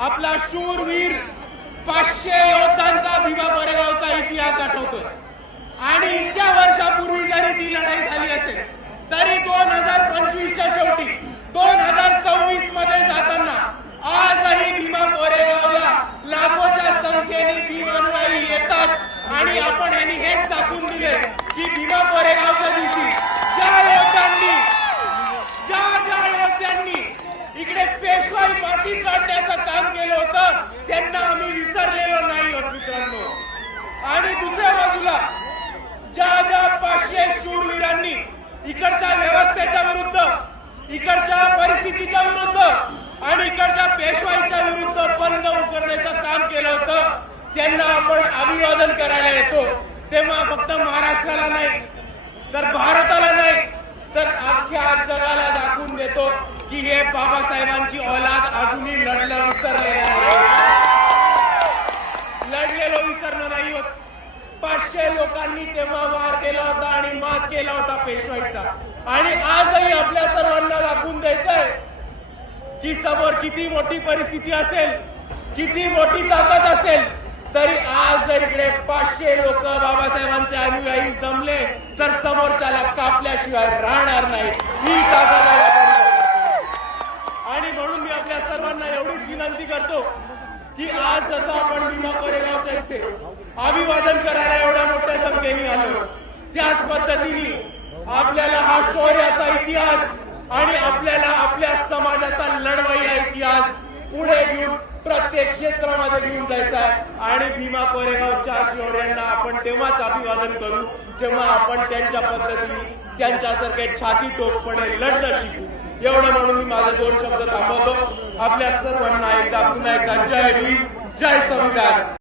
आपला शूरवीर 500 योद्धांचा भीमा कोरेगावचा इतिहास आठवतोय। आणि इतक्या वर्षापूर्वी जरी ती लढाई झाली असेल तरी 2025च्या शेवटी 2026 मध्ये जाताना आजही भीमा कोरेगावला लाखोच्या संख्येने भीम अनुयायी येतात। आणि आपण यांनी हेच दाखवून दिले की भीमा कोरेगावच्या दिवशी ज्या योद्ध्यांनी इकडे पेशवाई माती काढण्याचं काम केलं होतं त्यांना आम्ही विसरलेलो नाही आहोत मित्रांनो। आणि दुसऱ्या बाजूला ज्या 500 शूरवीरांनी इकडच्या व्यवस्थेच्या विरुद्ध, इकडच्या परिस्थितीच्या विरुद्ध आणि इकडच्या पेशवाईच्या विरुद्ध बंद उकरण्याचं काम केलं होतं त्यांना आपण अभिवादन करायला येतो। तेव्हा फक्त महाराष्ट्राला नाही तर भारताला नाही तर अख्ख्या जगाला दाखवून देतो की हे बाबासाहेबांची औलाद अजूनही लढलेलो विसरलो नाही होत। 500 लोकांनी तेव्हा वार केला होता आणि मात केला होता पेशवाईचा। आणि आजही आपल्या सर्वांना दाखवून द्यायचंय की समोर किती मोठी परिस्थिती असेल, किती मोठी ताकद असेल तरी आज जर इकडे 500 लोक बाबासाहेबांचे अनुयायी जमले तर समोरच्याला कापल्याशिवाय राहणार नाही। ही ताकद आहे। आणि म्हणून मी आपल्या सर्वांना एवढीच विनंती करतो की आज जसं आपण भीमा कोरेगावच्या इथे अभिवादन करायला एवढ्या मोठ्या संख्येने आलो त्याच पद्धतीने आपल्याला हा शौर्याचा इतिहास आणि आपल्याला आपल्या समाजाचा लढवय्या इतिहास पुढे घेऊन प्रत्येक क्षेत्रामध्ये घेऊन जायचा आहे। आणि भीमा कोरेगावच्या शौर्यांना आपण तेव्हाच अभिवादन करू जेव्हा आपण त्यांच्या पद्धतीने त्यांच्यासारखे छाती टोकपणे लढणं शिकू। एवढं म्हणून मी माझे 2 शब्द थांबवतो। आपल्या सर्वांना एकदा पुन्हा एकदा जय भीम, जय संविधान।